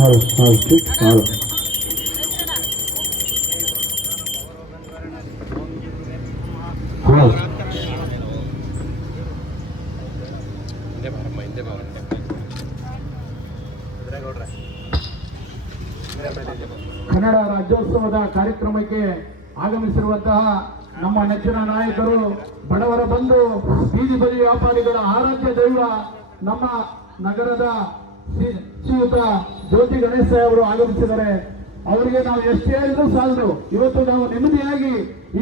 ಕನ್ನಡ ರಾಜ್ಯೋತ್ಸವದ ಕಾರ್ಯಕ್ರಮಕ್ಕೆ ಆಗಮಿಸಿರುವಂತಹ ನಮ್ಮ ನೆಚ್ಚಿನ ನಾಯಕರು, ಬಡವರ ಬಂಧು, ಬೀದಿ ಬದಿ ವ್ಯಾಪಾರಿಗಳ ಆರಾಧ್ಯ ದೈವ, ನಮ್ಮ ನಗರದ ಶ್ರೀಯುತ ಜ್ಯೋತಿ ಗಣೇಶ ಅವರು ಆಗಮಿಸಿದ್ದಾರೆ. ಅವರಿಗೆ ನಾವು ಎಷ್ಟು ಹೇಳಿದ್ರು ಸಾಲದು. ಇವತ್ತು ನಾವು ನೆಮ್ಮದಿಯಾಗಿ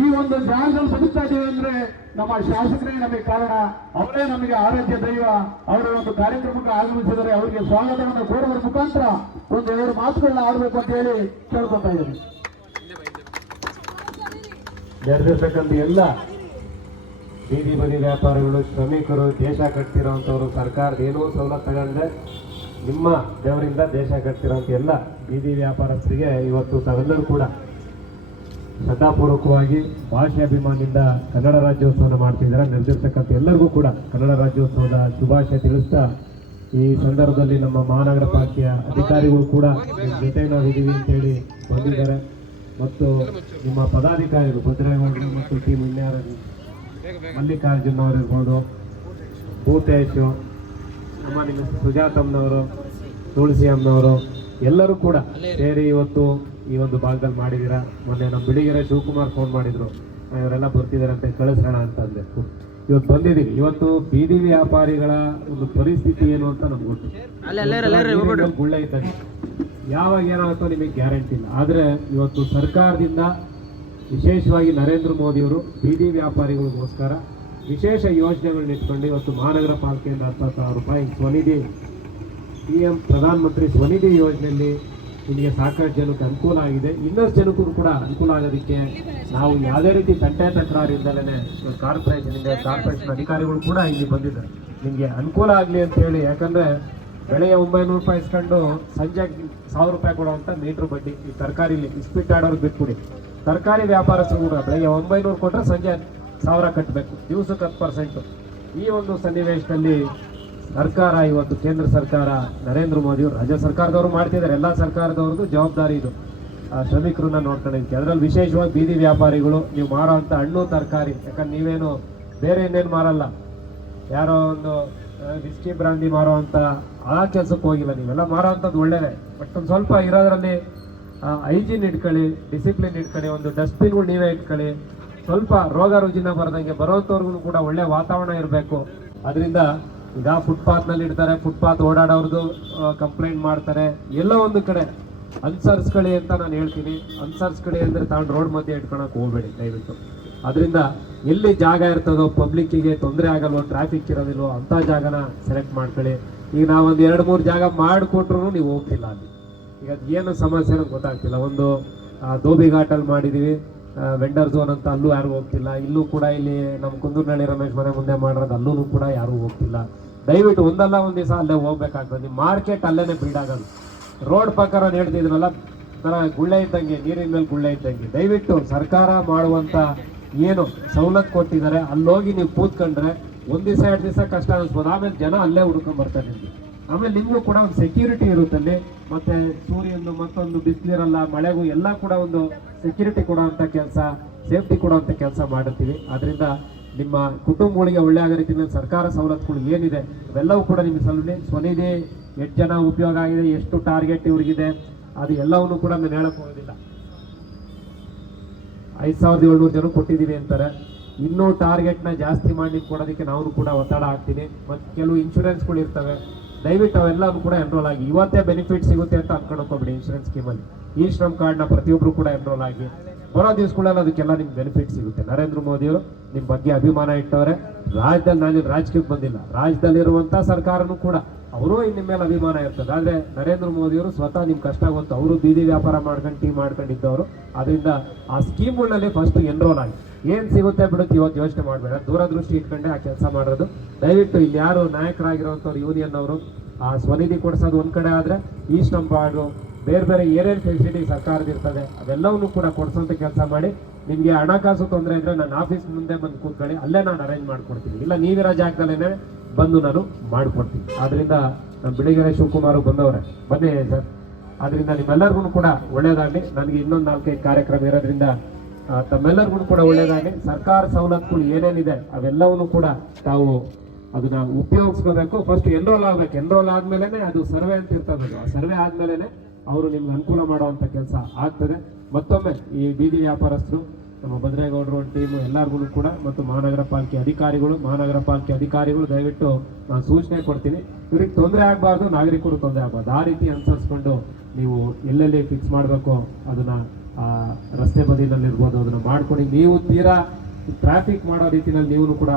ಈ ಒಂದು ಜಾಗದಲ್ಲಿ ಬದುಕ್ತಾ ಇದ್ದೀವಿ ಅಂದ್ರೆ ನಮ್ಮ ಶಾಸಕರೇ ನಮಗೆ ಕಾರಣ, ಅವರೇ ನಮಗೆ ಆರಾಧ್ಯ ದೈವ. ಅವರ ಒಂದು ಕಾರ್ಯಕ್ರಮಕ್ಕೆ ಆಗಮಿಸಿದರೆ ಅವರಿಗೆ ಸ್ವಾಗತವನ್ನು ಕೋರುವುದರ ಮುಖಾಂತರ ಒಂದು 2 ಮಾತುಗಳನ್ನ ಆಡಬೇಕು ಅಂತ ಹೇಳಿ ಕೇಳ್ಕೊತಾ ಇದ್ದೀನಿ. ನೆರೆದಿರ್ತಕ್ಕಂಥ ಎಲ್ಲ ಬೀದಿ ಬದಿ ವ್ಯಾಪಾರಿಗಳು, ಶ್ರಮಿಕರು, ದೇಶ ಕಟ್ತಿರೋಂಥವ್ರು, ಸರ್ಕಾರದ ಏನೋ ಸವಲತ್ತು ತಗೊಂಡೆ ನಿಮ್ಮ ದೇವರಿಂದ ದೇಶ ಕಟ್ತಿರೋಂಥ ಎಲ್ಲ ಬೀದಿ ವ್ಯಾಪಾರಸ್ಥರಿಗೆ ಇವತ್ತು ತಾವೆಲ್ಲರೂ ಕೂಡ ಶ್ರದ್ಧಾಪೂರ್ವಕವಾಗಿ ಭಾಷೆ ಅಭಿಮಾನದಿಂದ ಕನ್ನಡ ರಾಜ್ಯೋತ್ಸವನ ಮಾಡ್ತಿದ್ದಾರೆ. ನೆರೆದಿರ್ತಕ್ಕಂಥ ಎಲ್ಲರಿಗೂ ಕೂಡ ಕನ್ನಡ ರಾಜ್ಯೋತ್ಸವದ ಶುಭಾಶಯ ತಿಳಿಸ್ತಾ, ಈ ಸಂದರ್ಭದಲ್ಲಿ ನಮ್ಮ ಮಹಾನಗರ ಪಾಲಿಕೆಯ ಅಧಿಕಾರಿಗಳು ಕೂಡ ನಿಮ್ಮ ಜೊತೆ ನಾವಿದ್ದೀವಿ ಅಂತೇಳಿ ಬಂದಿದ್ದಾರೆ. ಮತ್ತು ನಿಮ್ಮ ಪದಾಧಿಕಾರಿಗಳು ಭದ್ರೇಗೌಡರು ಮತ್ತು ಟೀಮ್ ಇನ್ಯಾರ ಮಲ್ಲಿಕಾರ್ಜುನ್ ಅವರಿರ್ಬೋದು, ಭೂತೇಶು, ನಮ್ಮ ನಿಮ್ಮ ಸುಜಾತಮ್ಮನವರು, ತುಳಸಿ ಅಮ್ಮನವರು ಎಲ್ಲರೂ ಕೂಡ ಸೇರಿ ಇವತ್ತು ಈ ಒಂದು ಭಾಗದಲ್ಲಿ ಮಾಡಿದ್ದೀರಾ. ಮೊನ್ನೆ ನಮ್ಮ ಬಿಳಿಗೆರೆ ಶಿವಕುಮಾರ್ ಫೋನ್ ಮಾಡಿದ್ರು, ಇವರೆಲ್ಲ ಬರ್ತಿದ್ದಾರೆ ಅಂತ ಕಳಿಸೋಣ ಅಂತಂದೆ. ಇವತ್ತು ಬಂದಿದ್ದೀವಿ. ಇವತ್ತು ಬೀದಿ ವ್ಯಾಪಾರಿಗಳ ಒಂದು ಪರಿಸ್ಥಿತಿ ಏನು ಅಂತ ನಮ್ಗೆ ಗೊತ್ತು. ಗುಳ್ಳೆ ಇದ್ದಂಗೆ ಯಾವಾಗ ಏನಾಗುತ್ತೋ ನಿಮಗೆ ಗ್ಯಾರಂಟಿ ಇಲ್ಲ. ಆದರೆ ಇವತ್ತು ಸರ್ಕಾರದಿಂದ ವಿಶೇಷವಾಗಿ ನರೇಂದ್ರ ಮೋದಿಯವರು ಬೀದಿ ವ್ಯಾಪಾರಿಗಳಿಗೋಸ್ಕರ ವಿಶೇಷ ಯೋಜನೆಗಳನ್ನ ಇಟ್ಕೊಂಡು ಇವತ್ತು ಮಹಾನಗರ ಪಾಲಿಕೆಯಿಂದ 10,000 ರೂಪಾಯಿ ಸ್ವನಿಧಿ PM ಪ್ರಧಾನಮಂತ್ರಿ ಸ್ವನಿಧಿ ಯೋಜನೆಯಲ್ಲಿ ನಿಮಗೆ ಸಾಕಷ್ಟು ಜನಕ್ಕೆ ಅನುಕೂಲ ಆಗಿದೆ. ಇನ್ನಷ್ಟು ಜನಕ್ಕೂ ಕೂಡ ಅನುಕೂಲ ಆಗೋದಕ್ಕೆ ನಾವು ಯಾವುದೇ ರೀತಿ ತಂಟೆ ತಕರಾರಿಂದಲೇ ಕಾರ್ಪೊರೇಷನ್ ಅಧಿಕಾರಿಗಳು ಕೂಡ ಇಲ್ಲಿ ಬಂದಿದ್ದಾರೆ. ನಿಮಗೆ ಅನುಕೂಲ ಆಗಲಿ ಅಂತ ಹೇಳಿ. ಯಾಕಂದರೆ ಬೆಳೆಯ 900 ರೂಪಾಯಿ ಇಸ್ಕೊಂಡು ಸಂಜೆ 1000 ರೂಪಾಯಿ ಕೊಡುವಂಥ ಮೀಟ್ರ್ ಬಡ್ಡಿ ಈ ತರಕಾರಿಲಿ ಇಸ್ಪಿಟ್ ಆಡೋರು ಬಿಟ್ಬಿಡಿ. ತರಕಾರಿ ವ್ಯಾಪಾರಸ್ಥರು ಕೂಡ ಬೆಳೆಯ 900 ಕೊಟ್ಟರೆ ಸಂಜೆ 1000 ಕಟ್ಟಬೇಕು, ದಿವಸಕ್ಕೆ 10%. ಈ ಒಂದು ಸನ್ನಿವೇಶದಲ್ಲಿ ಸರ್ಕಾರ ಇವತ್ತು ಕೇಂದ್ರ ಸರ್ಕಾರ ನರೇಂದ್ರ ಮೋದಿಯವರು, ರಾಜ್ಯ ಸರ್ಕಾರದವರು ಮಾಡ್ತಿದ್ದಾರೆ. ಎಲ್ಲ ಸರ್ಕಾರದವ್ರದ್ದು ಜವಾಬ್ದಾರಿ ಇದು ಶ್ರಮಿಕರನ್ನ ನೋಡ್ಕೊಂಡಿದ್ದಕ್ಕೆ. ಅದರಲ್ಲಿ ವಿಶೇಷವಾಗಿ ಬೀದಿ ವ್ಯಾಪಾರಿಗಳು, ನೀವು ಮಾರೋವಂಥ ಹಣ್ಣು ತರಕಾರಿ, ಯಾಕಂದ್ರೆ ನೀವೇನು ಬೇರೆ ಇನ್ನೇನು ಮಾರಲ್ಲ, ಯಾರೋ ಒಂದು ವಿಸ್ಕಿ ಬ್ರಾಂಡಿ ಮಾರೋವಂಥ ಆ ಕೆಲಸಕ್ಕೆ ಹೋಗಿಲ್ಲ. ನೀವೆಲ್ಲ ಮಾರೋವಂಥದ್ದು ಒಳ್ಳೆಯದೇ, ಬಟ್ ಒಂದು ಸ್ವಲ್ಪ ಇರೋದ್ರಲ್ಲಿ ಹೈಜೀನ್ ಇಟ್ಕೊಳ್ಳಿ, ಡಿಸಿಪ್ಲಿನ್ ಇಟ್ಕೊಳ್ಳಿ, ಒಂದು ಡಸ್ಟ್ಬಿನ್ಗಳು ನೀವೇ ಇಟ್ಕೊಳ್ಳಿ. ಸ್ವಲ್ಪ ರೋಗ ರುಜಿನ ಬರದಂಗೆ ಬರೋಂಥವ್ರಿಗೂ ಕೂಡ ಒಳ್ಳೆ ವಾತಾವರಣ ಇರಬೇಕು. ಅದರಿಂದ ಈಗ ಫುಟ್ಪಾತ್ನಲ್ಲಿ ಇಡ್ತಾರೆ, ಫುಟ್ಪಾತ್ ಓಡಾಡೋರ್ದು ಕಂಪ್ಲೇಂಟ್ ಮಾಡ್ತಾರೆ. ಎಲ್ಲೋ ಒಂದು ಕಡೆ ಅನುಸರಿಸ್ಕೊಳ್ಳಿ ಅಂತ ನಾನು ಹೇಳ್ತೀನಿ. ಅನುಸರಿಸ್ಕೊಳ್ಳಿ ಅಂದರೆ ತಗೊಂಡು ರೋಡ್ ಮಧ್ಯೆ ಇಟ್ಕೊಳಕ್ಕೆ ಹೋಗಬೇಡಿ ದಯವಿಟ್ಟು. ಅದರಿಂದ ಎಲ್ಲಿ ಜಾಗ ಇರ್ತದೋ, ಪಬ್ಲಿಕ್ಕಿಗೆ ತೊಂದರೆ ಆಗಲ್ವೋ, ಟ್ರಾಫಿಕ್ ಇರೋದಿಲ್ವೋ ಅಂಥ ಜಾಗನ ಸೆಲೆಕ್ಟ್ ಮಾಡ್ಕೊಳ್ಳಿ. ಈಗ ನಾವೊಂದು 2-3 ಜಾಗ ಮಾಡಿಕೊಟ್ರು ನೀವು ಹೋಗ್ತಿಲ್ಲ ಅಲ್ಲಿ. ಈಗ ಏನು ಸಮಸ್ಯೆ ಅನ್ನೋದು ಗೊತ್ತಾಗ್ತಿಲ್ಲ. ಒಂದು ಧೋಬಿ ಘಾಟಲ್ಲಿ ಮಾಡಿದ್ದೀವಿ, ವೆಂಡರ್ ಝೋನ್ ಅಂತ, ಅಲ್ಲೂ ಯಾರು ಹೋಗ್ತಿಲ್ಲ. ಇಲ್ಲೂ ಕೂಡ ಇಲ್ಲಿ ನಮ್ಮ ಕುಂದೂರಿನಹಳ್ಳಿ ರಮೇಶ್ ಮನೆ ಮುಂದೆ ಮಾಡಿರೋದು, ಅಲ್ಲೂ ಕೂಡ ಯಾರೂ ಹೋಗ್ತಿಲ್ಲ. ದಯವಿಟ್ಟು ಒಂದಲ್ಲ ಒಂದು ದಿವಸ ಅಲ್ಲೇ ಹೋಗ್ಬೇಕಾಗ್ತದೆ. ನಿಮ್ಮ ಮಾರ್ಕೆಟ್ ಅಲ್ಲೇ ಬಿಲ್ಡ್ ಆಗೋದು. ರೋಡ್ ಪಕ್ಕ ಹೇಳ್ತಿದ್ರಲ್ಲ, ಥರ ಗುಳ್ಳೆ ಇದ್ದಂಗೆ, ನೀರಿನ ಮೇಲೆ ಗುಳ್ಳೆ ಇದ್ದಂಗೆ. ದಯವಿಟ್ಟು ಸರ್ಕಾರ ಮಾಡುವಂಥ ಏನು ಸವಲತ್ತು ಕೊಟ್ಟಿದ್ದಾರೆ ಅಲ್ಲೋಗಿ ನೀವು ಕೂತ್ಕೊಂಡ್ರೆ 1 ದಿವಸ 2 ದಿವಸ ಕಷ್ಟ ಅನಿಸ್ಬೋದು. ಆಮೇಲೆ ಜನ ಅಲ್ಲೇ ಹುಡ್ಕೊಂಡ್ಬರ್ತಾರೆ ನಿಮಗೆ. ಆಮೇಲೆ ನಿಮಗೂ ಕೂಡ ಒಂದು ಸೆಕ್ಯೂರಿಟಿ ಇರುತ್ತಲ್ಲಿ. ಮತ್ತು ಸೂರ್ಯಂದು ಮತ್ತೊಂದು ಬಿಸಿಲಿರಲ್ಲ, ಮಳೆಗೂ ಎಲ್ಲ ಕೂಡ ಒಂದು ಸೆಕ್ಯೂರಿಟಿ ಕೊಡೋವಂಥ ಕೆಲಸ, ಸೇಫ್ಟಿ ಕೊಡೋವಂಥ ಕೆಲಸ ಮಾಡುತ್ತೀವಿ. ಅದರಿಂದ ನಿಮ್ಮ ಕುಟುಂಬಗಳಿಗೆ ಒಳ್ಳೆ ಆಗೋ ರೀತಿಯಲ್ಲಿ ಸರ್ಕಾರ ಸವಲತ್ತುಗಳು ಏನಿದೆ ಅವೆಲ್ಲವೂ ಕೂಡ ನಿಮಗೆ ಸ್ವನಿಧಿ ಎಷ್ಟು ಜನ ಉಪಯೋಗ ಆಗಿದೆ, ಎಷ್ಟು ಟಾರ್ಗೆಟ್ ಇವ್ರಿಗಿದೆ, ಅದು ಎಲ್ಲವನ್ನೂ ಕೂಡ ನಾನು ಹೇಳಕ್ಕೆ ಹೋಗೋದಿಲ್ಲ. 5700 ಜನ ಕೊಟ್ಟಿದ್ದೀವಿ ಅಂತಾರೆ. ಇನ್ನೂ ಟಾರ್ಗೆಟ್ನ ಜಾಸ್ತಿ ಮಾಡಿ ಕೊಡೋದಕ್ಕೆ ನಾವು ಕೂಡ ಒತ್ತಡ ಹಾಕ್ತೀನಿ. ಮತ್ತು ಕೆಲವು ಇನ್ಶೂರೆನ್ಸ್ಗಳು ಇರ್ತವೆ, ದಯವಿಟ್ಟು ಅವೆಲ್ಲವೂ ಕೂಡ ಎನ್ರೋಲ್ ಆಗಿ. ಇವತ್ತೇ ಬೆನಿಫಿಟ್ ಸಿಗುತ್ತೆ ಅಂತ ಅನ್ಕೊಂಡೋಗ್ಬಿಡಿ. ಇನ್ಶೂರೆನ್ಸ್ ಸ್ಕೀಮಲ್ಲಿ ಈ ಶ್ರಮ್ ಕಾರ್ಡ್ನ ಪ್ರತಿಯೊಬ್ಬರು ಕೂಡ ಎನ್ರೋಲ್ ಆಗಿ. ಬರೋ ದಿವಸಗಳಲ್ಲಿ ಅದಕ್ಕೆಲ್ಲ ನಿಮ್ಗೆ ಬೆನಿಫಿಟ್ ಸಿಗುತ್ತೆ. ನರೇಂದ್ರ ಮೋದಿಯವರು ನಿಮ್ಮ ಬಗ್ಗೆ ಅಭಿಮಾನ ಇಟ್ಟವ್ರೆ. ರಾಜ್ಯದಲ್ಲಿ ನಾನು ರಾಜಕೀಯಕ್ಕೆ ಬಂದಿಲ್ಲ, ರಾಜ್ಯದಲ್ಲಿರುವಂಥ ಸರ್ಕಾರನೂ ಕೂಡ ಅವರು ನಿಮ್ಮ ಮೇಲೆ ಅಭಿಮಾನ ಇರ್ತದೆ. ಆದರೆ ನರೇಂದ್ರ ಮೋದಿಯವರು ಸ್ವತಃ ನಿಮ್ಮ ಕಷ್ಟ ಗೊತ್ತು. ಅವರು ಬೀದಿ ವ್ಯಾಪಾರ ಮಾಡ್ಕೊಂಡು ಟೀ ಮಾಡ್ಕೊಂಡಿದ್ದವರು. ಅದರಿಂದ ಆ ಸ್ಕೀಮ್ಗಳಲ್ಲಿ ಫಸ್ಟ್ ಎನ್ರೋಲ್ ಆಗಿ ಏನು ಸಿಗುತ್ತೆ ಬಿಡುತ್ತೆ ಇವತ್ತು ಯೋಚನೆ ಮಾಡಬೇಡ, ದೂರದೃಷ್ಟಿ ಇಟ್ಕೊಂಡೆ ಆ ಕೆಲಸ ಮಾಡೋದು. ದಯವಿಟ್ಟು ಇಲ್ಲಿ ಯಾರು ನಾಯಕರಾಗಿರೋವಂಥವ್ರು ಯೂನಿಯನ್ ಅವರು ಆ ಸ್ವನಿಧಿ ಕೊಡಿಸೋದು ಒಂದು ಕಡೆ ಆದರೆ, ಈ ಶ್ರಮ್ ಕಾರ್ಡು ಬೇರೆ ಬೇರೆ ಏನೇನು ಫೆಸಿಲಿಟಿ ಸರ್ಕಾರದ ಇರ್ತದೆ ಅದೆಲ್ಲವನ್ನೂ ಕೂಡ ಕೊಡಿಸೋಂಥ ಕೆಲಸ ಮಾಡಿ. ನಿಮಗೆ ಹಣಕಾಸು ತೊಂದರೆ ಇದ್ದರೆ ನನ್ನ ಆಫೀಸ್ ಮುಂದೆ ಬಂದು ಕೂತ್ಕೊಳ್ಳಿ, ಅಲ್ಲೇ ನಾನು ಅರೇಂಜ್ ಮಾಡ್ಕೊಡ್ತೀನಿ. ಇಲ್ಲ ನೀವಿರೋ ಜಾಗದಲ್ಲೇ ಬಂದು ನಾನು ಮಾಡಿಕೊಡ್ತೀನಿ. ಆದ್ದರಿಂದ ನಮ್ಮ ಬಿಳಿಗೆರೆ ಶಿವಕುಮಾರ್ ಬಂದವ್ರೆ, ಬನ್ನಿ ಸರ್. ಆದ್ರಿಂದ ನಿಮ್ಮೆಲ್ಲರಿಗೂ ಕೂಡ ಒಳ್ಳೇದಾಗಲಿ. ನನಗೆ ಇನ್ನೊಂದು 4-5 ಕಾರ್ಯಕ್ರಮ ಇರೋದ್ರಿಂದ ತಮ್ಮೆಲ್ಲರಿಗೂ ಕೂಡ ಒಳ್ಳೇದಾಗಲಿ. ಸರ್ಕಾರ ಸವಲತ್ತುಗಳು ಏನೇನಿದೆ ಅವೆಲ್ಲವನ್ನೂ ಕೂಡ ತಾವು ಅದನ್ನ ಉಪಯೋಗಿಸ್ಕೋಬೇಕು. ಫಸ್ಟ್ ಎನ್ರೋಲ್ ಆಗ್ಬೇಕು. ಎನ್ರೋಲ್ ಆದ್ಮೇಲೆ ಅದು ಸರ್ವೆ ಅಂತ ಇರ್ತದೆ. ಆ ಸರ್ವೆ ಆದ್ಮೇಲೆ ಅವರು ನಿಮ್ಗೆ ಅನುಕೂಲ ಮಾಡುವಂತ ಕೆಲಸ ಆಗ್ತದೆ. ಮತ್ತೊಮ್ಮೆ ಈ ಬೀದಿ ವ್ಯಾಪಾರಸ್ಥರು, ನಮ್ಮ ಭದ್ರೇಗೌಡರು ಟೀಮು ಎಲ್ಲರಿಗೂ ಕೂಡ ಮತ್ತು ಮಹಾನಗರ ಪಾಲಿಕೆ ಅಧಿಕಾರಿಗಳು ದಯವಿಟ್ಟು ನಾನು ಸೂಚನೆ ಕೊಡ್ತೀನಿ, ಇವ್ರಿಗೆ ತೊಂದರೆ ಆಗಬಾರ್ದು, ನಾಗರಿಕರು ತೊಂದರೆ ಆಗಬಾರ್ದು. ಆ ರೀತಿ ಅನುಸರಿಸ್ಕೊಂಡು ನೀವು ಎಲ್ಲೆಲ್ಲಿ ಫಿಕ್ಸ್ ಮಾಡಬೇಕು ಅದನ್ನ ರಸ್ತೆ ಬದಿನಲ್ಲಿ ಇರ್ಬೋದು ಅದನ್ನ ಮಾಡ್ಕೊಡಿ. ನೀವು ತೀರಾ ಟ್ರಾಫಿಕ್ ಮಾಡೋ ರೀತಿಯಲ್ಲಿ ನೀವು ಕೂಡ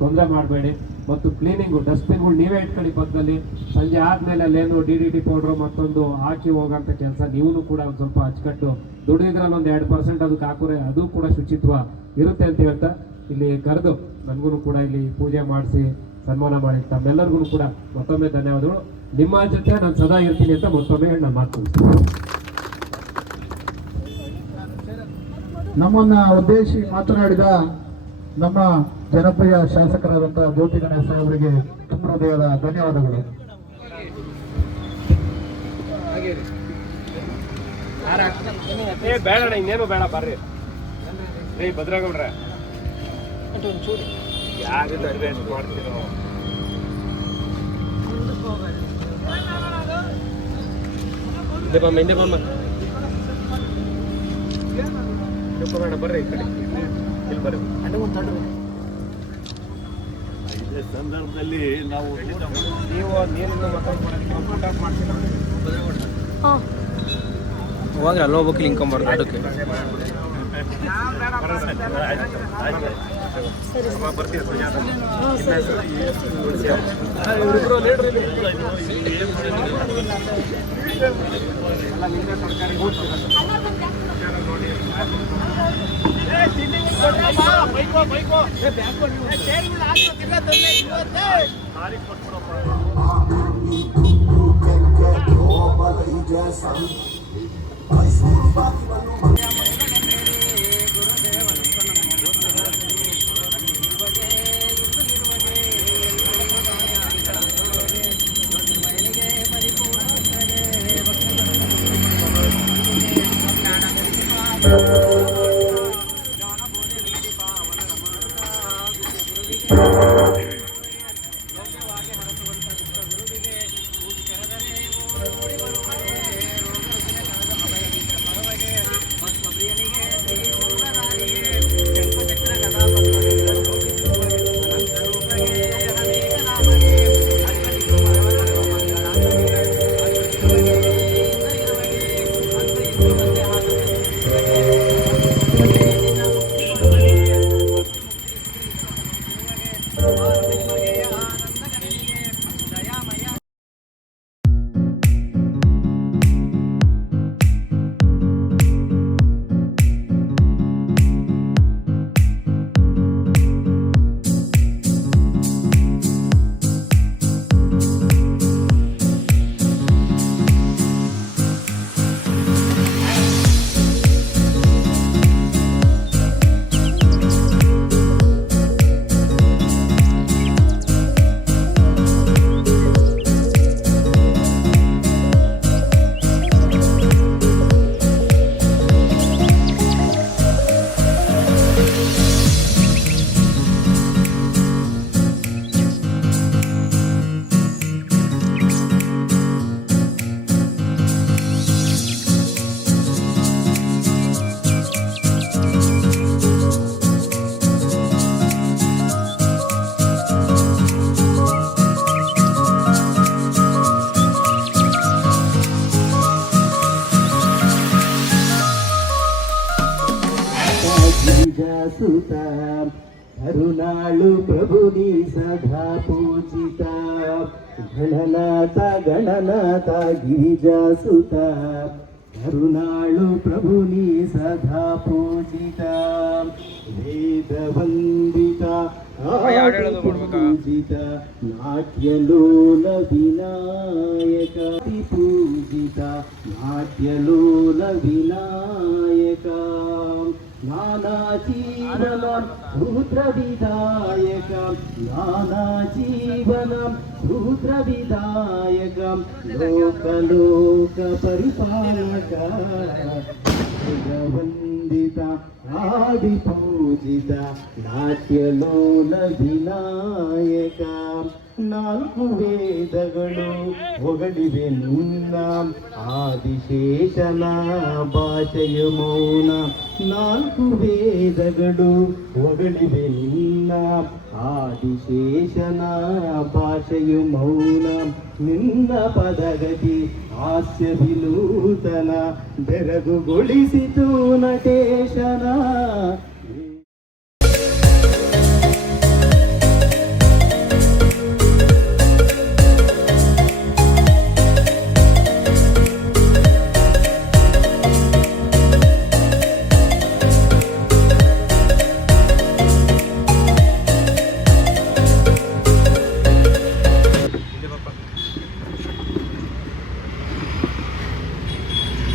ತೊಂದರೆ ಮಾಡಬೇಡಿ. ಮತ್ತು ಕ್ಲೀನಿಂಗು, ಡಸ್ಟ್ಬಿನ್ಗಳು ನೀವೇ ಇಟ್ಕೊಳ್ಳಿ ಪಕ್ಕದಲ್ಲಿ. ಸಂಜೆ ಆದ್ಮೇಲೆ ಅಲ್ಲೇನು DDT ಪೌಡ್ರು ಮತ್ತೊಂದು ಹಾಕಿ ಹೋಗೋಂಥ ಕೆಲಸ ನೀವು ಕೂಡ ಒಂದು ಸ್ವಲ್ಪ ಅಚ್ಚುಕಟ್ಟು ದುಡಿದ್ರಲ್ಲಿ ಒಂದು 2% ಅದಕ್ಕೆ ಹಾಕೋರೆ ಅದು ಕೂಡ ಶುಚಿತ್ವ ಇರುತ್ತೆ ಅಂತ ಹೇಳ್ತಾ ಇಲ್ಲಿ ಕರೆದು ನನಗೂ ಕೂಡ ಇಲ್ಲಿ ಪೂಜೆ ಮಾಡಿಸಿ ಸನ್ಮಾನ ಮಾಡಿ ತಮ್ಮೆಲ್ಲರಿಗೂ ಕೂಡ ಮತ್ತೊಮ್ಮೆ ಧನ್ಯವಾದಗಳು. ನಿಮ್ಮ ಜೊತೆ ನಾನು ಸದಾ ಇರ್ತೀನಿ ಅಂತ ಮತ್ತೊಮ್ಮೆ ನಾನು ಮಾತು ನಮ್ಮನ್ನ ಉದ್ದೇಶಿ ಮಾತನಾಡಿದ ನಮ್ಮ ಜನಪ್ರಿಯ ಶಾಸಕರಾದಂತಹ ಜ್ಯೋತಿ ಗಣೇಶ್ ಅವರಿಗೆ ತುಂಬ ಹೃದಯದ ಧನ್ಯವಾದಗಳು. ಬೇಡ ಇನ್ನೇನು ಬೇಡ ಬರ್ರಿ ಭದ್ರೇಗೌಡ್ರೆ ಮಾಡ್ತೀರೋ ಹಿಂದೆ ಬಮ್ಮ ಬೇಡ ಬರ್ರಿ ಈ ಕಡೆ ಇಲ್ಲಿ ಬರ್ರಿ. ಸಂದರ್ಭದಲ್ಲಿ ನಾವು ನೀವು ನೀರಿನ ಮಾಡ್ತೀವಿ ಹೋದ್ರೆ ಅಲ್ಲಿ ಹೋಗ್ಬೇಕು ಇಂಕೊಂಬಾರ್ದು ಅದಕ್ಕೆ ಬರ್ತೀವಿ ಸುಜಾತ. ಸುತ ಕರುಣಾಳು ಪ್ರಭುನಿ ಸದಾ ಪೂಜಿತ ಗಣನಾಥ ಗಿರಿಜಾಸುತ ಕರುಣಾಳು ಪ್ರಭುನಿ ಸದಾ ಪೂಜಿತ ವೇದ ವಂದಿತ ಪೂಜಿತ ನಾಟ್ಯಲೋಲ ವಿನಾಯಕ ಪೂಜಿತ ನಾಟ್ಯಲೋಲ ವಿನಾಯಕ ನಾನಾ ಜೀವನ ರುದ್ರ ವಿಧಾಯಕ ನಾನಾ ಜೀವನ रौद्रविदायक लोकलोक परिपालक ವಂದಿತ ಆದಿ ಪೂಜಿತ ನಾಟ್ಯಲೋಲ ವಿನಾಯಕ ನಾಲ್ಕು ವೇದಗಳು ಹೊಗಳಿವೆ ನಿನ್ನ ಆದಿಶೇಷನ ಭಾಷೆಯು ಮೌನ ನಾಲ್ಕು ವೇದಗಳು ಹೊಗಳಿವೆ ನಿನ್ನ ಆದಿಶೇಷನ ಭಾಷೆಯು ಮೌನ ನಿನ್ನ ಪದಗತಿ ಹಾಸ್ಯ ವಿನೂತನ ಬೆರಗುಗೊಳಿಸಿತು ನಟೇಶನ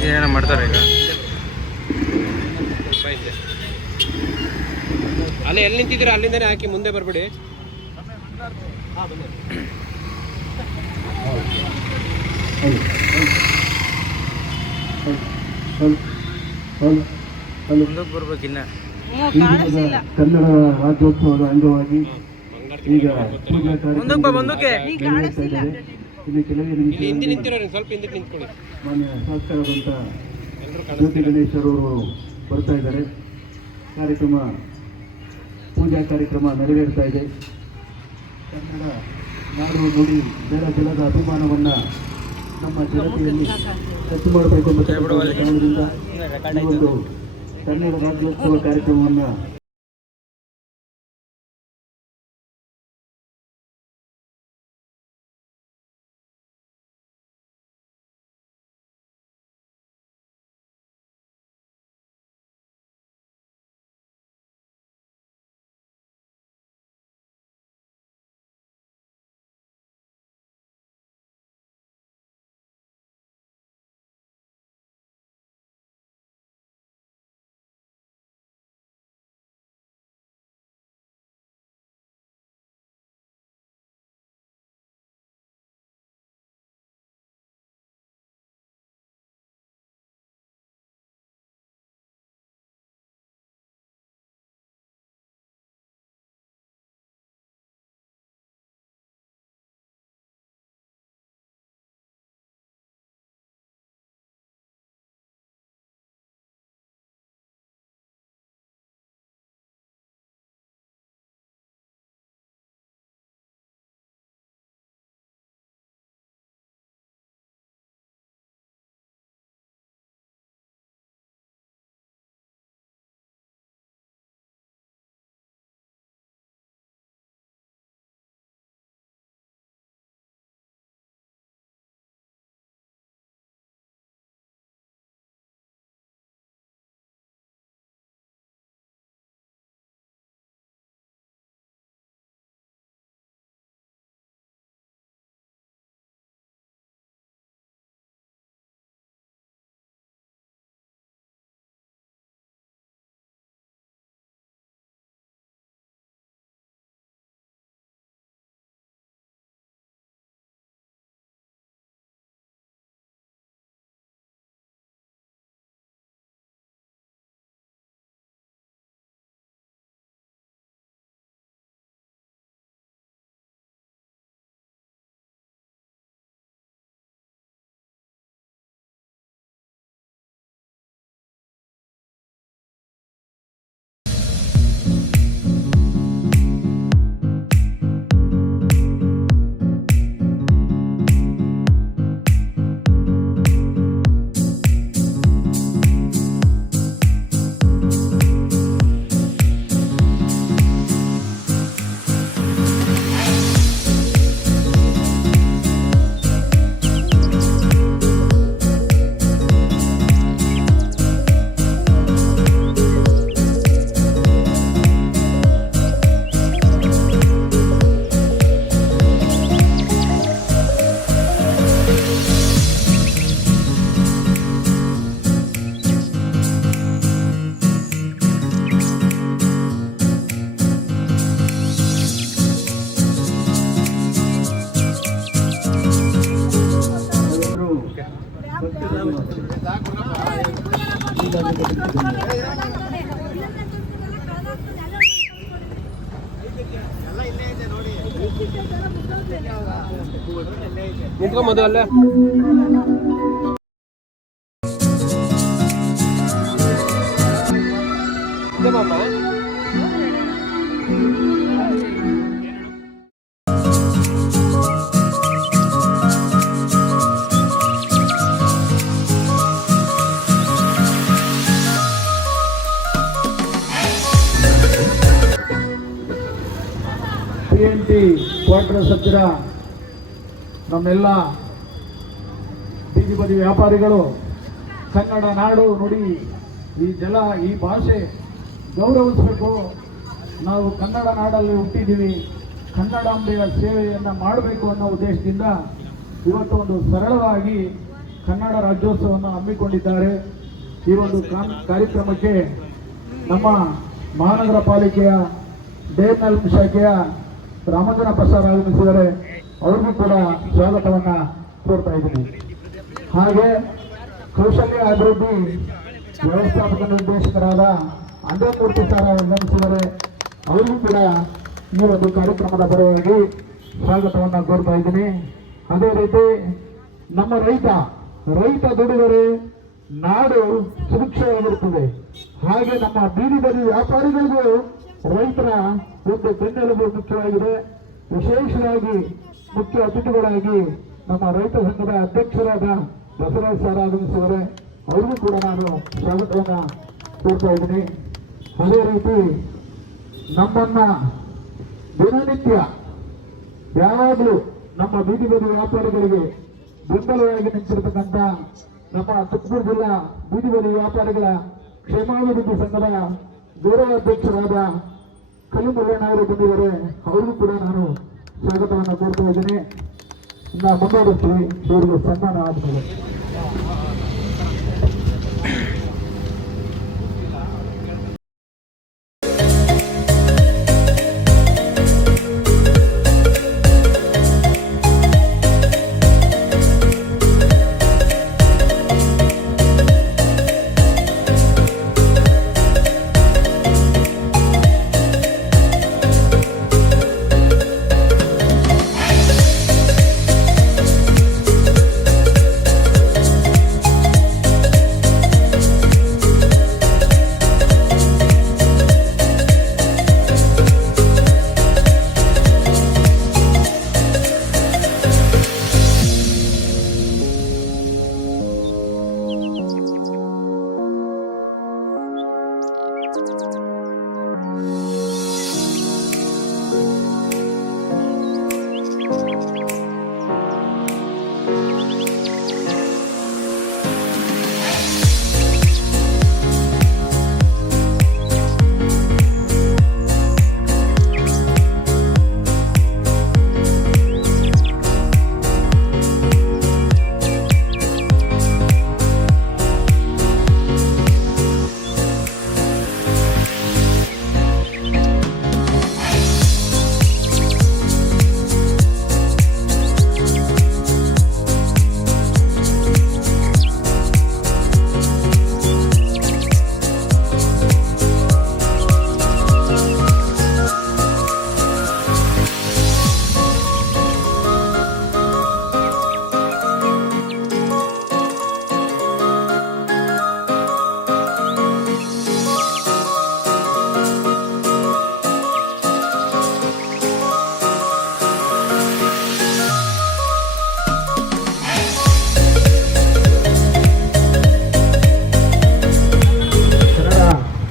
ಏನೇನೋ ಮಾಡ್ತಾರೆ ಈಗ ಅಲ್ಲಿ ಎಲ್ಲಿ ನಿಂತಿದ್ದೀರಾ ಅಲ್ಲಿಂದನೇ ಹಾಕಿ ಮುಂದೆ ಬರ್ಬಿಡಿ. ಮುಂದಕ್ಕೆ ಬರ್ಬೇಕಿನ್ನ ಕನ್ನಡ ರಾಜ್ಯೋತ್ಸವದ ಅಂಗವಾಗಿ ಈಗ ಪೂಜಾ ಮುಂದಕ್ಕೆ ಕಾರ್ಯಕ್ರಮ ಇಲ್ಲಿ ಕೆಲವೇ ನಿಮಿಷ ಹಿಂದೆ ನಿಂತಿರೋರು ಸ್ವಲ್ಪ ಹಿಂದಕ್ಕೆ ನಿಂತ್ಕೊಳ್ಳಿ. ಮಾನ್ಯ ಶಾಸಕರಾದಂಥ ಜ್ಯೋತಿ ಗಣೇಶ್ವರವರು ಬರ್ತಾ ಇದ್ದಾರೆ. ಪೂಜಾ ಕಾರ್ಯಕ್ರಮ ನೆರವೇರ್ತಾ ಇದೆ. ಕನ್ನಡ ನಾಡು ನುಡಿ ಜಲದ ಅಭಿಮಾನವನ್ನು ನಮ್ಮ ಜನತೆಯಲ್ಲಿ ಹೆಚ್ಚು ಮಾಡಬೇಕು ಎಂಬ ಕಾರಣದಿಂದ ಈ ಒಂದು ಕನ್ನಡ ರಾಜ್ಯೋತ್ಸವ ಕಾರ್ಯಕ್ರಮವನ್ನು ನಿಂತ್ಕೊಂಬೋದು ಅಲ್ಲೇ. ಇದೆ ಮಾಮ. PNT ಕ್ವಾರ್ಟರ್ಸ್ ಹತ್ತಿರ ನಮ್ಮೆಲ್ಲ ಬೀದಿ ಬದಿ ವ್ಯಾಪಾರಿಗಳು ಕನ್ನಡ ನಾಡು ನುಡಿ ಈ ಜಲ ಈ ಭಾಷೆ ಗೌರವಿಸಬೇಕು. ನಾವು ಕನ್ನಡ ನಾಡಲ್ಲಿ ಹುಟ್ಟಿದ್ದೀವಿ, ಕನ್ನಡಾಂಬೆಯ ಸೇವೆಯನ್ನು ಮಾಡಬೇಕು ಅನ್ನೋ ಉದ್ದೇಶದಿಂದ ಇವತ್ತು ಒಂದು ಸರಳವಾಗಿ ಕನ್ನಡ ರಾಜ್ಯೋತ್ಸವವನ್ನು ಹಮ್ಮಿಕೊಂಡಿದ್ದಾರೆ. ಈ ಒಂದು ಕಾರ್ಯಕ್ರಮಕ್ಕೆ ನಮ್ಮ ಮಹಾನಗರ ಪಾಲಿಕೆಯ DNL ಶಾಖೆಯ ರಾಮಚಂದ್ರ ಪ್ರಸಾದ್ ಆಗಮಿಸಿದರೆ ಅವ್ರಿಗೂ ಕೂಡ ಸ್ವಾಗತವನ್ನು ಕೋರ್ತಾ ಇದ್ದೀನಿ. ಹಾಗೆ ಕೌಶಲ್ಯ ಅಭಿವೃದ್ಧಿ ವ್ಯವಸ್ಥಾಪಕ ನಿರ್ದೇಶಕರಾದ ಅಂಜನ್ಮೂರ್ತಿ ಸರ್ ಆಗಮಿಸಿದರೆ ಅವರಿಗೂ ಕೂಡ ಈ ಒಂದು ಕಾರ್ಯಕ್ರಮದ ಪರವಾಗಿ ಸ್ವಾಗತವನ್ನು ಕೋರ್ತಾ ಇದ್ದೀನಿ. ಅದೇ ರೀತಿ ನಮ್ಮ ರೈತ ದುಡಿದರೆ ನಾಡು ಸುಭಿಕ್ಷವಾಗಿರುತ್ತದೆ. ಹಾಗೆ ನಮ್ಮ ಬೀದಿ ಬದಿ ವ್ಯಾಪಾರಿಗಳಿಗೂ ರೈತರ ಒಂದು ಬೆನ್ನೆಲುಬು ಮುಖ್ಯವಾಗಿದೆ. ವಿಶೇಷವಾಗಿ ಮುಖ್ಯ ಅತಿಥಿಗಳಾಗಿ ನಮ್ಮ ರೈತ ಸಂಘದ ಅಧ್ಯಕ್ಷರಾದ ಬಸವರಾಜ್ ಸರ್ ಆಗಮಿಸಿದರೆ ಅವ್ರಿಗೂ ಕೂಡ ನಾನು ಸ್ವಾಗತವನ್ನು ಕೋರ್ತಾ ಇದ್ದೀನಿ. ಅದೇ ರೀತಿ ನಮ್ಮನ್ನ ದಿನನಿತ್ಯ ಯಾವಾಗಲೂ ನಮ್ಮ ಬೀದಿ ಬದಿ ವ್ಯಾಪಾರಿಗಳಿಗೆ ಬೆಂಬಲವಾಗಿ ನಿಂತಿರತಕ್ಕಂಥ ನಮ್ಮ ತುಮಕೂರು ಜಿಲ್ಲಾ ಬೀದಿ ಬದಿ ವ್ಯಾಪಾರಿಗಳ ಕ್ಷೇಮಾಭಿವೃದ್ಧಿ ಸಂಘದ ಗೌರವಾಧ್ಯಕ್ಷರಾದ ಕಲ್ಲಿಮಲ್ಲಣ್ಣ ಅವರು ಬಂದಿದ್ದಾರೆ. ಅವ್ರಿಗೂ ಕೂಡ ನಾನು ಸ್ವಾಗತವನ್ನು ಕೋರ್ತಾ ಇದ್ದೀನಿ. ಇನ್ನು ಮುಂದುವರಿಸ್ತೀವಿ ಇವರಿಗೆ ಸನ್ಮಾನ ಆದಮೇಲೆ.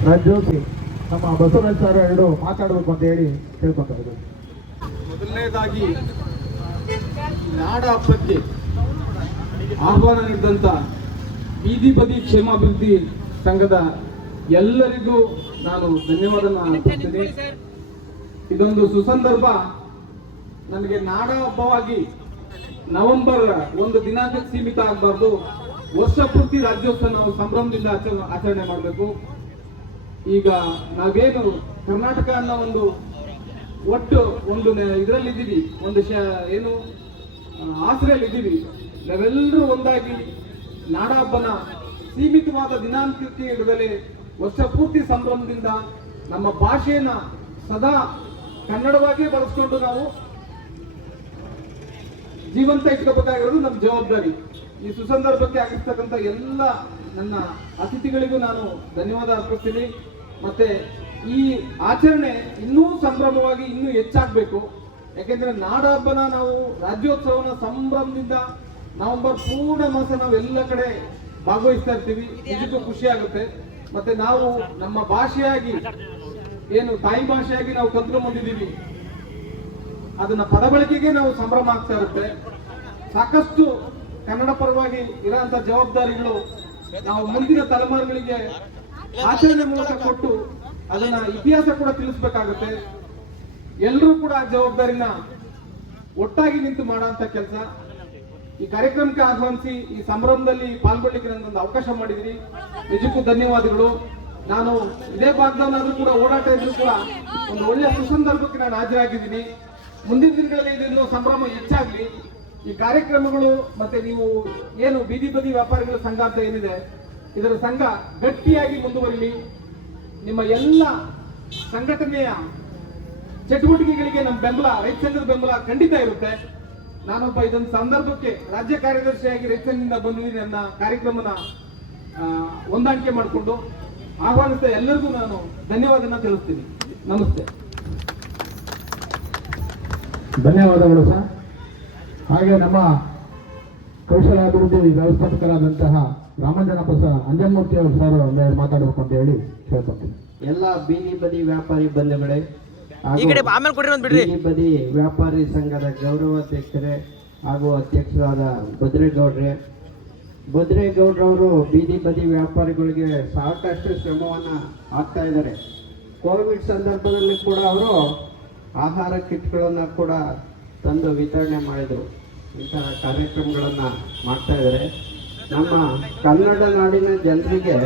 ರಾಜ್ಯೋತ್ಸವ ನಮ್ಮ ಬಸವರಾಜ್ ಸರ್ ಎರಡು ಮಾತಾಡಬೇಕು ಅಂತ ಹೇಳಿ ಕೇಳ್ಕೊತಾ ಇದ್ದೀವಿ. ಮೊದಲನೇದಾಗಿ ನಾಡ ಹಬ್ಬಕ್ಕೆ ಆಹ್ವಾನ ನೀಡಿದಂಥ ಬೀದಿ ಬದಿ ಕ್ಷೇಮಾಭಿವೃದ್ಧಿ ಸಂಘದ ಎಲ್ಲರಿಗೂ ನಾನು ಧನ್ಯವಾದ ಅರ್ಪಿಸ್ತೀನಿ. ಇದೊಂದು ಸುಸಂದರ್ಭ. ನನಗೆ ನಾಡ ಹಬ್ಬವಾಗಿ ನವೆಂಬರ್ 1 ದಿನಾಂಕಕ್ಕೆ ಸೀಮಿತ ಆಗಬಾರ್ದು. ವರ್ಷ ಪೂರ್ತಿ ರಾಜ್ಯೋತ್ಸವ ನಾವು ಸಂಭ್ರಮದಿಂದ ಆಚರಣೆ ಮಾಡಬೇಕು. ಈಗ ನಾವೇನು ಕರ್ನಾಟಕ ಅನ್ನೋ ಒಂದು ಒಟ್ಟು ಒಂದು ಇದರಲ್ಲಿದ್ದೀವಿ, ಒಂದು ಏನು ಆಸರೆಯಲ್ಲಿದ್ದೀವಿ. ನಾವೆಲ್ಲರೂ ಒಂದಾಗಿ ನಾಡ ಹಬ್ಬನ ಸೀಮಿತವಾದ ದಿನಾಂಕಕ್ಕೆ ಇಡದಲೆ ವರ್ಷ ಪೂರ್ತಿ ಸಂಭ್ರಮದಿಂದ ನಮ್ಮ ಭಾಷೆಯನ್ನ ಸದಾ ಕನ್ನಡವಾಗಿಯೇ ಬಳಸ್ಕೊಂಡು ನಾವು ಜೀವಂತ ಇಟ್ಕೋಬೇಕಾಗಿರೋದು ನಮ್ಮ ಜವಾಬ್ದಾರಿ. ಈ ಸುಸಂದರ್ಭಕ್ಕೆ ಆಗಿರ್ತಕ್ಕಂಥ ಎಲ್ಲ ನನ್ನ ಅತಿಥಿಗಳಿಗೂ ನಾನು ಧನ್ಯವಾದ ಅರ್ಪಿಸ್ತೀನಿ. ಮತ್ತೆ ಈ ಆಚರಣೆ ಇನ್ನೂ ಸಂಭ್ರಮವಾಗಿ ಇನ್ನೂ ಹೆಚ್ಚಾಗಬೇಕು. ಯಾಕೆಂದ್ರೆ ನಾಡ ಹಬ್ಬನ ನಾವು ರಾಜ್ಯೋತ್ಸವನ ಸಂಭ್ರಮದಿಂದ ನವೆಂಬರ್ ಪೂರ್ಣ ಮಾಸ ನಾವು ಎಲ್ಲ ಕಡೆ ಭಾಗವಹಿಸ್ತಾ ಇರ್ತೀವಿ. ನಿಜಕ್ಕೂ ಖುಷಿ ಆಗುತ್ತೆ. ಮತ್ತೆ ನಾವು ನಮ್ಮ ಭಾಷೆಯಾಗಿ ಏನು ತಾಯಿ ಭಾಷೆಯಾಗಿ ನಾವು ಕಲ್ತ್ಕೊಂಡು ಬಂದಿದ್ದೀವಿ, ಅದನ್ನ ಪದ ಬಳಕೆಗೆ ನಾವು ಸಂಭ್ರಮ ಆಗ್ತಾ ಇರುತ್ತೆ. ಸಾಕಷ್ಟು ಕನ್ನಡ ಪರವಾಗಿ ಇರೋಂಥ ಜವಾಬ್ದಾರಿಗಳು ನಾವು ಮುಂದಿನ ತಲೆಮಾರುಗಳಿಗೆ ಆಚರಣೆ ಮೂಲಕ ಕೊಟ್ಟು ಅದನ್ನ ಇತಿಹಾಸ ಕೂಡ ತಿಳಿಸ್ಬೇಕಾಗುತ್ತೆ. ಎಲ್ಲರೂ ಕೂಡ ಆ ಜವಾಬ್ದಾರಿನ ಒಟ್ಟಾಗಿ ನಿಂತು ಮಾಡೋಂಥ ಕೆಲಸ. ಈ ಕಾರ್ಯಕ್ರಮಕ್ಕೆ ಆಹ್ವಾನಿಸಿ ಈ ಸಂಭ್ರಮದಲ್ಲಿ ಪಾಲ್ಗೊಳ್ಳಿಕ್ಕೆ ನನಗೊಂದು ಅವಕಾಶ ಮಾಡಿದಿರಿ. ನಿಜಕ್ಕೂ ಧನ್ಯವಾದಗಳು. ನಾನು ಇದೇ ಭಾಗದವನಾದ್ರೂ ಕೂಡ ಓಡಾಟ ಇದ್ರೂ ಕೂಡ ಒಂದು ಒಳ್ಳೆಯ ಸುಸಂದರ್ಭಕ್ಕೆ ನಾನು ಹಾಜರಾಗಿದ್ದೀನಿ. ಮುಂದಿನ ದಿನಗಳಲ್ಲಿ ಇದನ್ನು ಸಂಭ್ರಮ ಹೆಚ್ಚಾಗ್ಲಿ. ಈ ಕಾರ್ಯಕ್ರಮಗಳು ಮತ್ತೆ ನೀವು ಏನು ಬೀದಿ ಬದಿ ವ್ಯಾಪಾರಿಗಳ ಸಂಘ ಅಂತ ಏನಿದೆ, ಇದರ ಸಂಘ ಗಟ್ಟಿಯಾಗಿ ಮುಂದುವರಿಲಿ. ನಿಮ್ಮ ಎಲ್ಲ ಸಂಘಟನೆಯ ಚಟುವಟಿಕೆಗಳಿಗೆ ನಮ್ಮ ಬೆಂಬಲ, ರೈತ ಸಂಘದ ಬೆಂಬಲ ಖಂಡಿತ ಇರುತ್ತೆ. ನಾನೊಬ್ಬ ಇದೊಂದು ಸಂದರ್ಭಕ್ಕೆ ರಾಜ್ಯ ಕಾರ್ಯದರ್ಶಿಯಾಗಿ ರೈತ ಸಂಘದಿಂದ ಬಂದಿದ್ದೀನಿ. ನನ್ನ ಕಾರ್ಯಕ್ರಮನ ಹೊಂದಾಣಿಕೆ ಮಾಡಿಕೊಂಡು ಆಹ್ವಾನಿಸಿದ ಎಲ್ಲರಿಗೂ ನಾನು ಧನ್ಯವಾದನ ತಿಳಿಸ್ತೀನಿ. ನಮಸ್ತೆ. ಧನ್ಯವಾದಗಳು ಸರ್. ಹಾಗೆ ನಮ್ಮ ಕೌಶಲಾಭಿವೃದ್ಧಿ ವ್ಯವಸ್ಥಾಪಕರಾದಂತಹ ರಾಮಜನಪ್ಪ ಅಂಜನ್ಮೂರ್ತಿ ಅವರು ಸರ್ ಒಂದೆರಡು ಮಾತಾಡಬೇಕು ಅಂತ ಹೇಳಿ ಕೇಳ್ಕೊತೀನಿ. ಎಲ್ಲ ಬೀದಿ ಬದಿ ವ್ಯಾಪಾರಿ ಬಂಧುಗಳೇ ಹಾಗೂ ಈ ಕಡೆ ಆಮೇಲೆ ಕೊಡ್ರಿ ಒಂದು ಬಿಡ್ರಿ. ಬೀದಿ ಬದಿ ವ್ಯಾಪಾರಿ ಸಂಘದ ಗೌರವಾಧ್ಯಕ್ಷರೇ ಹಾಗೂ ಅಧ್ಯಕ್ಷರಾದ ಭದ್ರೇಗೌಡ್ರವರು ಬೀದಿ ಬದಿ ವ್ಯಾಪಾರಿಗಳಿಗೆ ಸಾಕಷ್ಟು ಶ್ರಮವನ್ನು ಹಾಕ್ತಾ ಇದ್ದಾರೆ. ಕೋವಿಡ್ ಸಂದರ್ಭದಲ್ಲಿ ಕೂಡ ಅವರು ಆಹಾರ ಕಿಟ್ಗಳನ್ನು ಕೂಡ ತಂದು ವಿತರಣೆ ಮಾಡಿದರು. ಇಂತಹ ಕಾರ್ಯಕ್ರಮಗಳನ್ನು ಮಾಡ್ತಾ ಇದ್ದಾರೆ. ನಮ್ಮ ಕನ್ನಡ ನಾಡಿನ ಜನರಿಗೆ,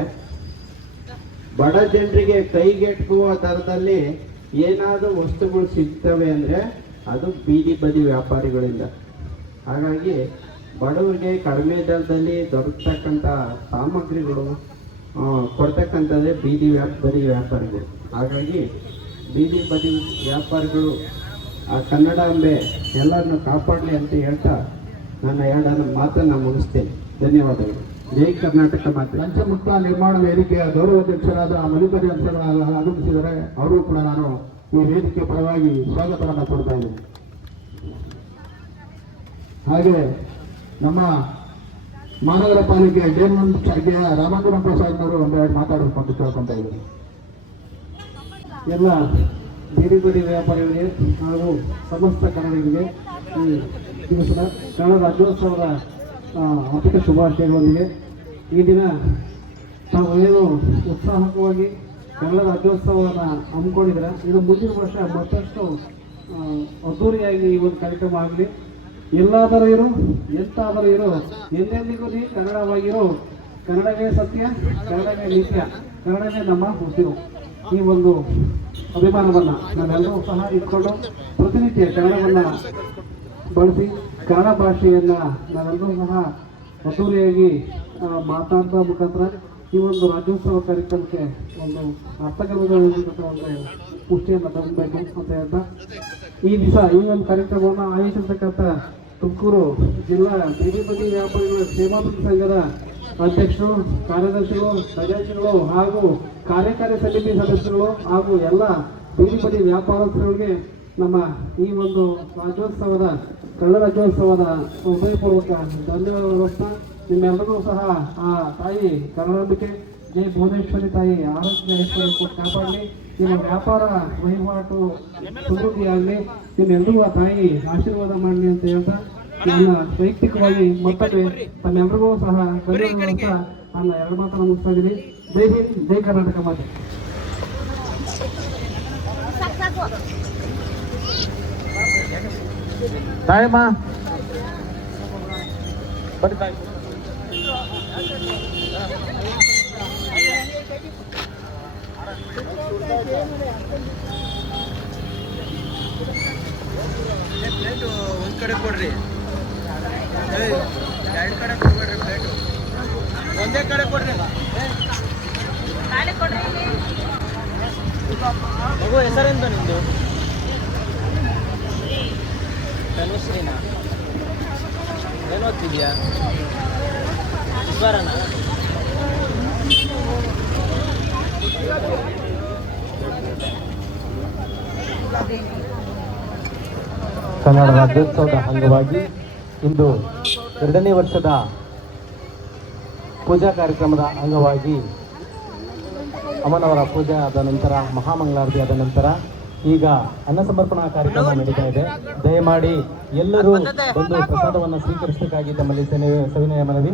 ಬಡ ಜನರಿಗೆ ಕೈಗೆಟುಕುವ ದರದಲ್ಲಿ ಏನಾದರೂ ವಸ್ತುಗಳು ಸಿಗ್ತವೆ ಅಂದರೆ ಅದು ಬೀದಿ ಬದಿ ವ್ಯಾಪಾರಿಗಳಿಂದ. ಹಾಗಾಗಿ ಬಡವರಿಗೆ ಕಡಿಮೆ ದರದಲ್ಲಿ ದೊರಕತಕ್ಕಂಥ ಸಾಮಗ್ರಿಗಳು ಕೊಡ್ತಕ್ಕಂಥದ್ದೇ ಬೀದಿ ಬದಿ ವ್ಯಾಪಾರಿಗಳು. ಹಾಗಾಗಿ ಬೀದಿ ಬದಿ ವ್ಯಾಪಾರಿಗಳು ಆ ಕನ್ನಡಾಂಬೆ ಎಲ್ಲರನ್ನು ಕಾಪಾಡಲಿ ಅಂತ ಹೇಳ್ತಾ ನನ್ನ ಎರಡನ್ನು ಮಾತನ್ನು ಮುಗಿಸ್ತೇನೆ. ಧನ್ಯವಾದಗಳು. ಜೈ ಕರ್ನಾಟಕ ಮಾತೆ. ಲಂಚಮುಕ್ತ ನಿರ್ಮಾಣ ವೇದಿಕೆಯ ಗೌರವಾಧ್ಯಕ್ಷರಾದ ಮಲ್ಲಿಕಾರ್ಜುನ ಅಂಶಗಳು ಆಗಮಿಸಿದರೆ ಅವರು ಕೂಡ ನಾನು ಈ ವೇದಿಕೆ ಪರವಾಗಿ ಸ್ವಾಗತವನ್ನು ಕೊಡ್ತಾ ಇದ್ದೇನೆ. ಹಾಗೆ ನಮ್ಮ ಮಹಾನಗರ ಪಾಲಿಕೆ ಚೇರ್ಮನ್ ಶಾಖೆಯ ರಾಮಚಂದ್ರ ಪ್ರಸಾದ್ನವರು ಒಂದೆರಡು ಮಾತಾಡಬೇಕು ಕೇಳ್ಕೊಂತ ಇದ್ದಾರೆ. ಎಲ್ಲ ಬೀದಿ ಬದಿ ವ್ಯಾಪಾರಿಗಳಿಗೆ ಹಾಗೂ ಸಮಸ್ತ ಕನ್ನಡಿಗರಿಗೆ ಈ ದಿವಸದ ಕನ್ನಡ ರಾಜ್ಯೋತ್ಸವದ ಆರ್ಥಿಕ ಶುಭಾಶಯಗಳೊಂದಿಗೆ ಈ ದಿನ ತಾವು ಏನು ಉತ್ಸಾಹಕವಾಗಿ ಕನ್ನಡ ರಾಜ್ಯೋತ್ಸವವನ್ನು ಹಮ್ಮಿಕೊಂಡಿದ್ರೆ, ಇದು ಮುಂದಿನ ವರ್ಷ ಮತ್ತಷ್ಟು ಅದ್ದೂರಿಯಾಗಿ ಈ ಒಂದು ಕಾರ್ಯಕ್ರಮ ಆಗಲಿ. ಎಲ್ಲಾದರೂ ಇರು, ಎಂತಾದರೂ ಇರು, ಎಂದೆಂದಿಗೂ ನೀ ಕನ್ನಡವಾಗಿರೋ. ಕನ್ನಡವೇ ಸತ್ಯ, ಕನ್ನಡವೇ ನಿತ್ಯ, ಕನ್ನಡವೇ ನಮ್ಮ ಉಸಿರು. ಈ ಒಂದು ಅಭಿಮಾನವನ್ನು ನಾವೆಲ್ಲರೂ ಸಹ ಇಟ್ಕೊಂಡು ಪ್ರತಿನಿತ್ಯ ಕನ್ನಡವನ್ನು ಬಳಸಿ ಕನ್ನಡ ಭಾಷೆಯನ್ನು ನಾವೆಲ್ಲರೂ ಸಹ ಅದ್ದೂರಿಯಾಗಿ ಮಾತಾಡುವ ಮುಖಾಂತರ ಈ ಒಂದು ರಾಜ್ಯೋತ್ಸವ ಕಾರ್ಯಕ್ರಮಕ್ಕೆ ಒಂದು ಅರ್ಥಗರ್ಭದ ಪುಷ್ಟಿಯನ್ನು ತರಬೇಕು ಅಂತ ಹೇಳ್ತಾ ಈ ದಿವಸ ಈ ಒಂದು ಕಾರ್ಯಕ್ರಮವನ್ನು ಆಯೋಜಿಸಿರ್ತಕ್ಕಂಥ ತುಮಕೂರು ಜಿಲ್ಲಾ ಬೀದಿ ಬದಿ ವ್ಯಾಪಾರಿಗಳ ಕ್ಷೇಮಾಭಿವೃದ್ಧಿ ಸಂಘದ ಅಧ್ಯಕ್ಷರು, ಕಾರ್ಯದರ್ಶಿಗಳು, ಖಜಾಂಚಿಗಳು ಹಾಗೂ ಕಾರ್ಯಕಾರಿ ಸಮಿತಿ ಸದಸ್ಯರುಗಳು ಹಾಗೂ ಎಲ್ಲ ಬೀದಿ ಬದಿ ವ್ಯಾಪಾರಸ್ಥರಿಗೆ ನಮ್ಮ ಈ ಒಂದು ರಾಜ್ಯೋತ್ಸವದ ಕನ್ನಡ ರಾಜ್ಯೋತ್ಸವದ ಹೃದಯಪೂರ್ವಕ ಧನ್ಯವಾದಗಳು. ನಿಮ್ಮೆಲ್ಲರಿಗೂ ಸಹ ಆ ತಾಯಿ ಕನ್ನಡಾಂಬಿಕೆ ಜೈ ಭುವನೇಶ್ವರಿ ತಾಯಿ ಆರೋಗ್ಯ ಐಶ್ವರ್ಯ ಕೊಟ್ಟು ಕಾಪಾಡಲಿ. ನಿಮ್ಮ ವ್ಯಾಪಾರ ವಹಿವಾಟು ಸಮೃದ್ಧಿಯಾಗಲಿ. ನಿಮ್ಮೆಲ್ಲರಿಗೂ ಆ ತಾಯಿ ಆಶೀರ್ವಾದ ಮಾಡಲಿ ಅಂತ ಹೇಳ್ತಾ ನನ್ನ ವೈಯಕ್ತಿಕವಾಗಿ ಮತ್ತೊಮ್ಮೆ ತಮ್ಮೆಲ್ಲರಿಗೂ ಸಹ ಧನ್ಯವಾದ ಅಂತ ನನ್ನ ಎರಡು ಮಾತನ್ನು ಮುಗಿಸ್ತಾ ಇದ್ದೀನಿ. ಜೈ ಹಿಂದ್, ಜೈ ಕರ್ನಾಟಕ ಮಾತೆ. ತಾಯಮ್ಮ ಒಂದ್ ಕಡೆ ಕೊಡ್ರಿ, ಎರಡು ಕಡೆ ಕೊಡ್ಬೇಡ್ರಿ ಪ್ಲೇಟು. ಕನ್ನಡ ರಾಜ್ಯೋತ್ಸವದ ಅಂಗವಾಗಿ ಇಂದು 2ನೇ ವರ್ಷದ ಪೂಜಾ ಕಾರ್ಯಕ್ರಮದ ಅಂಗವಾಗಿ ಅಮ್ಮನವರ ಪೂಜೆ ಆದ ನಂತರ ಮಹಾಮಂಗಳಾರತಿ ಆದ ನಂತರ ಈಗ ಅನ್ನ ಸಮರ್ಪಣಾ ಕಾರ್ಯಕ್ರಮ ನಡೀತಾ ಇದೆ. ದಯಮಾಡಿ ಎಲ್ಲರೂ ಬಂದು ಪ್ರಸಾದವನ್ನು ಸ್ವೀಕರಿಸಬೇಕಾಗಿ ತಮ್ಮಲ್ಲಿ ಸವಿನಯ ಮನವಿ.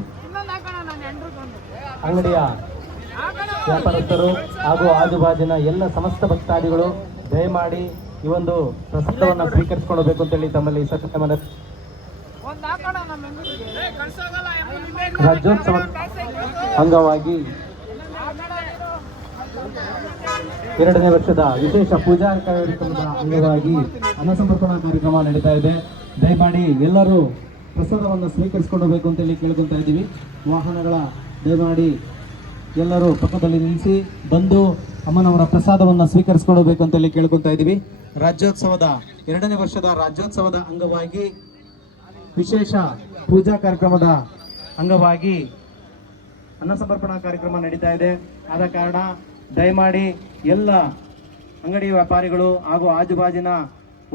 ಅಂಗಡಿಯ ವ್ಯಾಪಾರಸ್ಥರು ಹಾಗೂ ಆಜುಬಾಜಿನ ಎಲ್ಲ ಸಮಸ್ತ ಭಕ್ತಾದಿಗಳು ದಯಮಾಡಿ ಈ ಒಂದು ಪ್ರಸಾದವನ್ನು ಸ್ವೀಕರಿಸಿಕೊಳ್ಳಬೇಕು ಅಂತೇಳಿ ತಮ್ಮಲ್ಲಿ ಸವಿನಯ ಮನವಿ. ರಾಜ್ಯೋತ್ಸವ ಅಂಗವಾಗಿ 2ನೇ ವರ್ಷದ ವಿಶೇಷ ಪೂಜಾ ಕಾರ್ಯಕ್ರಮದ ಅಂಗವಾಗಿ ಅನ್ನ ಸಮರ್ಪಣಾ ಕಾರ್ಯಕ್ರಮ ನಡೀತಾ ಇದೆ. ದಯಮಾಡಿ ಎಲ್ಲರೂ ಪ್ರಸಾದವನ್ನು ಸ್ವೀಕರಿಸಿಕೊಳ್ಳಬೇಕು ಅಂತೇಳಿ ಕೇಳ್ಕೊತಾ ಇದ್ದೀವಿ. ವಾಹನಗಳ ದಯಮಾಡಿ ಎಲ್ಲರೂ ಪಕ್ಕದಲ್ಲಿ ನಿಲ್ಲಿಸಿ ಬಂದು ಅಮ್ಮನವರ ಪ್ರಸಾದವನ್ನು ಸ್ವೀಕರಿಸಿಕೊಳ್ಳಬೇಕು ಅಂತೇಳಿ ಕೇಳ್ಕೊತಾ ಇದ್ದೀವಿ. ರಾಜ್ಯೋತ್ಸವದ 2ನೇ ವರ್ಷದ ರಾಜ್ಯೋತ್ಸವದ ಅಂಗವಾಗಿ ವಿಶೇಷ ಪೂಜಾ ಕಾರ್ಯಕ್ರಮದ ಅಂಗವಾಗಿ ಅನ್ನ ಸಮರ್ಪಣಾ ಕಾರ್ಯಕ್ರಮ ನಡೀತಾ ಇದೆ. ಆದ ಕಾರಣ ದಯಮಾಡಿ ಎಲ್ಲ ಅಂಗಡಿ ವ್ಯಾಪಾರಿಗಳು ಹಾಗೂ ಆಜುಬಾಜಿನ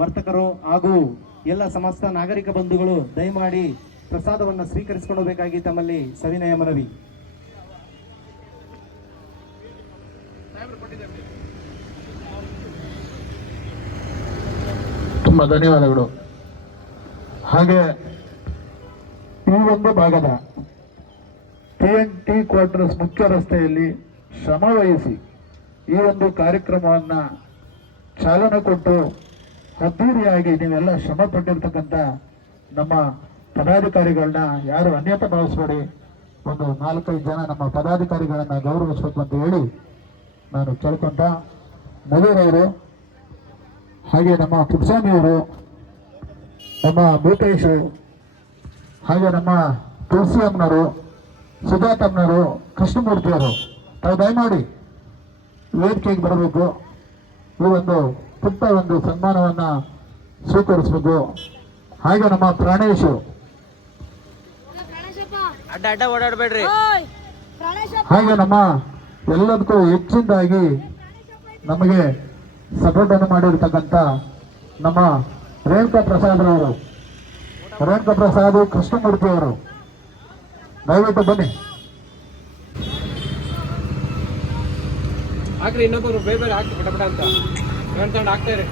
ವರ್ತಕರು ಹಾಗೂ ಎಲ್ಲ ಸಮಸ್ತ ನಾಗರಿಕ ಬಂಧುಗಳು ದಯಮಾಡಿ ಪ್ರಸಾದವನ್ನು ಸ್ವೀಕರಿಸಿಕೊಳ್ಳಬೇಕಾಗಿ ತಮ್ಮಲ್ಲಿ ಸವಿನಯ ಮನವಿ. ತುಂಬಾ ಧನ್ಯವಾದಗಳು. ಹಾಗೆ ಈ ಒಂದು ಭಾಗದ TNT ಕ್ವಾರ್ಟರ್ಸ್ ಮುಖ್ಯ ರಸ್ತೆಯಲ್ಲಿ ಶ್ರಮವಹಿಸಿ ಈ ಒಂದು ಕಾರ್ಯಕ್ರಮವನ್ನು ಚಾಲನೆ ಕೊಟ್ಟು ಅದ್ದೂರಿಯಾಗಿ ನೀವೆಲ್ಲ ಶ್ರಮ ಪಟ್ಟಿರ್ತಕ್ಕಂಥ ನಮ್ಮ ಪದಾಧಿಕಾರಿಗಳನ್ನ ಯಾರು ಅನ್ಯತಾ ಭಾವಿಸ್ಬೇಡಿ. ಒಂದು 4-5 ಜನ ನಮ್ಮ ಪದಾಧಿಕಾರಿಗಳನ್ನ ಗೌರವಿಸಬೇಕು ಅಂತ ಹೇಳಿ ನಾನು ಕೇಳ್ಕೊಂತ, ಮಧುರವರು ಹಾಗೆ ನಮ್ಮ ಪುಟ್ಸ್ವಾಮಿಯವರು, ನಮ್ಮ ಭೂತೇಶು, ಹಾಗೆ ನಮ್ಮ ತುಳಸಿ ಅಮ್ಮನವರು, ಸುಧಾತಮ್ಮನವರು, ಕೃಷ್ಣಮೂರ್ತಿಯವರು ತಾವು ದಯಮಾಡಿ ವೇದಿಕೆಗೆ ಬರಬೇಕು. ಈ ಒಂದು ಪುಟ್ಟ ಒಂದು ಸನ್ಮಾನವನ್ನು ಸ್ವೀಕರಿಸಬೇಕು. ಹಾಗೆ ನಮ್ಮ ಪ್ರಾಣೇಶು, ಅಡ್ಡ ಓಡಾಡಬೇಡ್ರಿ. ಹಾಗೆ ನಮ್ಮ ಎಲ್ಲದಕ್ಕೂ ಹೆಚ್ಚಿನದಾಗಿ ನಮಗೆ ಸಪೋರ್ಟ್ ಅನ್ನು ಮಾಡಿರ್ತಕ್ಕಂಥ ನಮ್ಮ ರೇಣುಕಾ ಪ್ರಸಾದ್ರವರು, ರೇಣುಕಾ ಪ್ರಸಾದ್, ಕೃಷ್ಣಮೂರ್ತಿ ಅವರು ದಯವಿಟ್ಟು ಬನ್ನಿ. ಹಾಕ್ರಿ, ಇನ್ನೊಬ್ಬರು ಬೇರೆ ಹಾಕಿ ಪಟ ಅಂತ ಹೇಳ್ಕೊಂಡು ಹಾಕ್ತಾರೆ.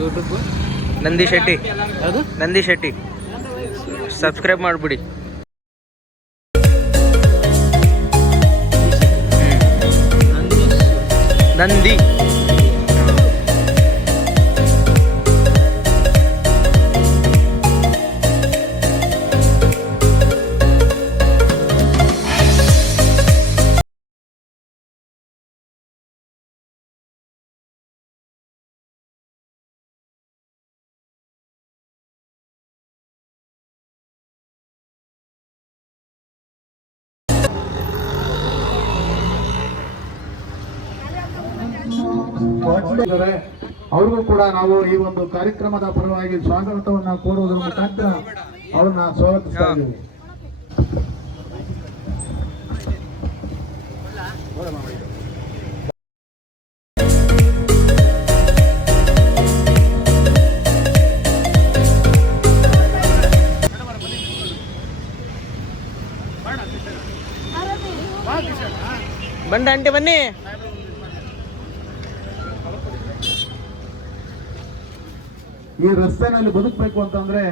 ಯೂಟ್ಯೂಬ್ ನಂದಿ ಶೆಟ್ಟಿ, ನಂದಿ ಶೆಟ್ಟಿ ಸಬ್ಸ್ಕ್ರೈಬ್ ಮಾಡಿಬಿಡಿ. ನಂದಿ ಅವ್ರಿಗೂ ಕೂಡ ನಾವು ಈ ಒಂದು ಕಾರ್ಯಕ್ರಮದ ಪರವಾಗಿ ಸ್ವಾಗತವನ್ನ ಕೋರುವುದರ ಮುಖಾಂತರ ಅವ್ರನ್ನ ಸ್ವಾಗತಿಸ್ತಾ ಇದ್ದೀವಿ. ಬಂದ ಆಂಟಿ ಬನ್ನಿ. ಈ ರಸ್ತೆನಲ್ಲಿ ಬದುಕಬೇಕು ಅಂತಂದ್ರೆ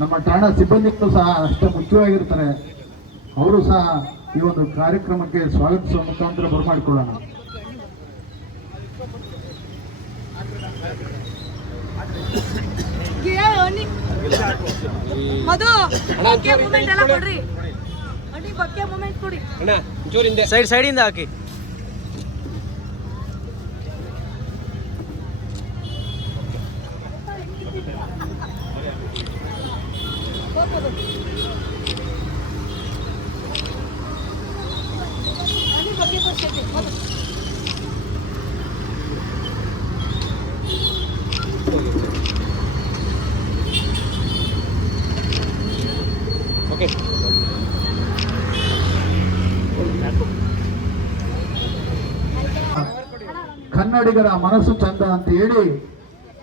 ನಮ್ಮ ಠಾಣಾ ಸಿಬ್ಬಂದಿಗಳು ಸಹ ಅಷ್ಟೇ ಮುಖ್ಯವಾಗಿರ್ತಾರೆ. ಅವರು ಸಹ ಈ ಒಂದು ಕಾರ್ಯಕ್ರಮಕ್ಕೆ ಸ್ವಾಗತಿಸುವ ಮುಖಾಂತರ ಬರಮಾಡಿಕೊಳ್ಳೋಣ. ಸೈಡಿಂದ ಹಾಕಿ. ಕನ್ನಡಿಗರ ಮನಸ್ಸು ಚಂದ ಅಂತ ಹೇಳಿ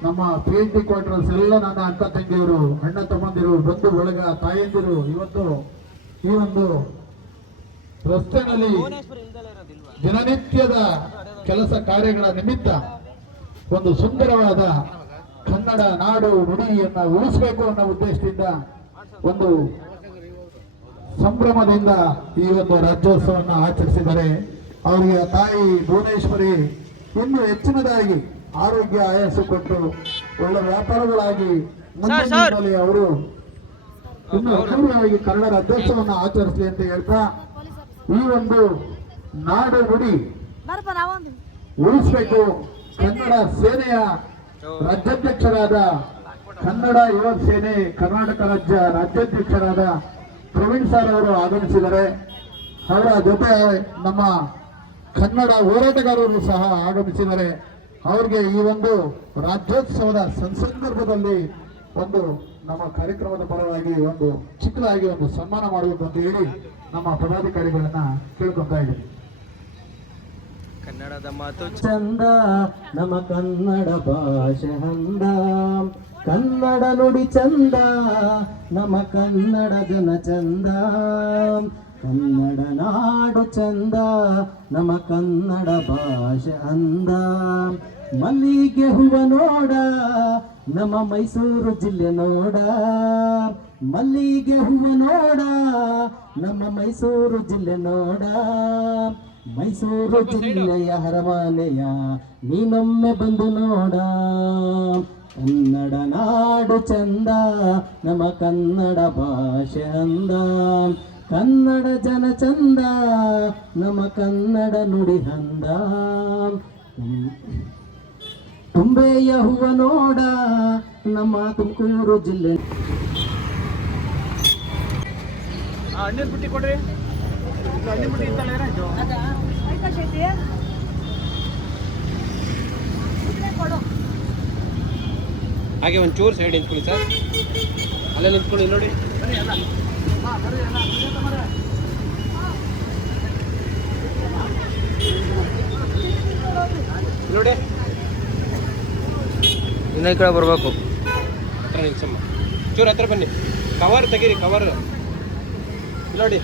ನಮ್ಮ PNT ಕ್ವಾರ್ಟರ್ಸ್ ಎಲ್ಲ ನನ್ನ ಅಕ್ಕ ತಂಗಿಯರು, ಅಣ್ಣ ತಮ್ಮಂದಿರು, ಬಂಧು ಬಳಗ, ತಾಯಂದಿರು ಇವತ್ತು ಈ ಒಂದು ರಸ್ತೆನಲ್ಲಿ ದಿನನಿತ್ಯದ ಕೆಲಸ ಕಾರ್ಯಗಳ ನಿಮಿತ್ತ ಒಂದು ಸುಂದರವಾದ ಕನ್ನಡ ನಾಡು ನುಡಿಯನ್ನ ಉಳಿಸಬೇಕು ಅನ್ನೋ ಉದ್ದೇಶದಿಂದ ಒಂದು ಸಂಭ್ರಮದಿಂದ ಈ ಒಂದು ರಾಜ್ಯೋತ್ಸವವನ್ನು ಆಚರಿಸಿದರೆ ಅವರಿಗೆ ತಾಯಿ ಭುವನೇಶ್ವರಿ ಇನ್ನೂ ಹೆಚ್ಚಿನದಾಗಿ ಆರೋಗ್ಯ ಆಯಸ್ಸು ಕೊಟ್ಟು ಒಳ್ಳೆ ವ್ಯಾಪಾರಗಳಾಗಿ ಮುಂದಿನ ದಿನಗಳಲ್ಲಿ ಅವರು ಇನ್ನು ಅದ್ದೂರಿಯಾಗಿ ಕನ್ನಡ ರಾಜ್ಯೋತ್ಸವವನ್ನು ಆಚರಿಸಲಿ ಅಂತ ಹೇಳ್ತಾ ಈ ಒಂದು ನಾಡು ನುಡಿ ಉಳಿಸಬೇಕು. ಕನ್ನಡ ಸೇನೆಯ ರಾಜ್ಯಾಧ್ಯಕ್ಷರಾದ ಕನ್ನಡ ಯುವ ಸೇನೆ ಕರ್ನಾಟಕ ರಾಜ್ಯ ರಾಜ್ಯಾಧ್ಯಕ್ಷರಾದ ಪ್ರವೀಣ್ ಸರ್ ಅವರು ಆಗಮಿಸಿದ್ದಾರೆ. ಅವರ ಜೊತೆ ನಮ್ಮ ಕನ್ನಡ ಹೋರಾಟಗಾರರು ಸಹ ಆಗಮಿಸಿದ್ದಾರೆ. ಅವರಿಗೆ ಈ ಒಂದು ರಾಜ್ಯೋತ್ಸವದ ಸಂದರ್ಭದಲ್ಲಿ ಒಂದು ನಮ್ಮ ಕಾರ್ಯಕ್ರಮದ ಪರವಾಗಿ ಒಂದು ಚಿಕ್ಕದಾಗಿ ಒಂದು ಸನ್ಮಾನ ಮಾಡಬೇಕು ಅಂತ ಹೇಳಿ ನಮ್ಮ ಪದಾಧಿಕಾರಿಗಳನ್ನ ಕೇಳ್ಕೊತಾ ಇದ್ದೀವಿ. ಕನ್ನಡದ ಮಾತು ಚಂದ ನಮ್ಮ ಕನ್ನಡ ಭಾಷೆ ಹಂದ, ಕನ್ನಡ ನುಡಿ ಚಂದ ನಮ್ಮ ಕನ್ನಡ ಜನ ಚಂದ, ಕನ್ನಡ ನಾಡು ಚಂದ ನಮ್ಮ ಕನ್ನಡ ಭಾಷೆ ಅಂದ. ಮಲ್ಲಿಗೆ ಹೂವ ನೋಡ ನಮ್ಮ ಮೈಸೂರು ಜಿಲ್ಲೆ ನೋಡ, ಮಲ್ಲಿಗೆ ಹೂವ ನೋಡ ನಮ್ಮ ಮೈಸೂರು ಜಿಲ್ಲೆ ನೋಡ, ಮೈಸೂರು ಜಿಲ್ಲೆಯ ಅರಮನೆಯ ನೀನೊಮ್ಮೆ ಬಂದು ನೋಡ. ಕನ್ನಡ ನಾಡು ಚಂದ ನಮ್ಮ ಕನ್ನಡ ಭಾಷೆ ಅಂದ, ಕನ್ನಡ ಜನ ಚಂದ ನಮ್ಮ ಕನ್ನಡ ನುಡಿ ಹಂದ. ತುಂಬೆಯ ಹೂವ ನೋಡ ನಮ್ಮ ತುಮಕೂರು ಜಿಲ್ಲೆ. ಹಣ್ಣಿನ ಬುಟ್ಟಿ ಕೊಡ್ರಿ, ಹಣ್ಣಿನ ಬುಟ್ಟಿ ಇತ್ತಲ್ಲ ಇದು ಹಾಗೆ ಒಂಚೂರು ಸೈಡ್ ನಿಂತ್ಕೊಳ್ಳಿ ಸರ್, ಅಲ್ಲೇ ನಿಂತ್ಕೊಳ್ಳಿ ನೋಡಿ. ನೋಡಿ ಇನ್ನ ಈ ಕಡೆ ಬರ್ಬೇಕು. ಹತ್ರ ನಿಲ್ಸಮ್ಮ, ಚೂರು ಹತ್ರ ಬನ್ನಿ, ಕವರ್ ತೆಗೀರಿ, ಕವರ್ ನೋಡಿ.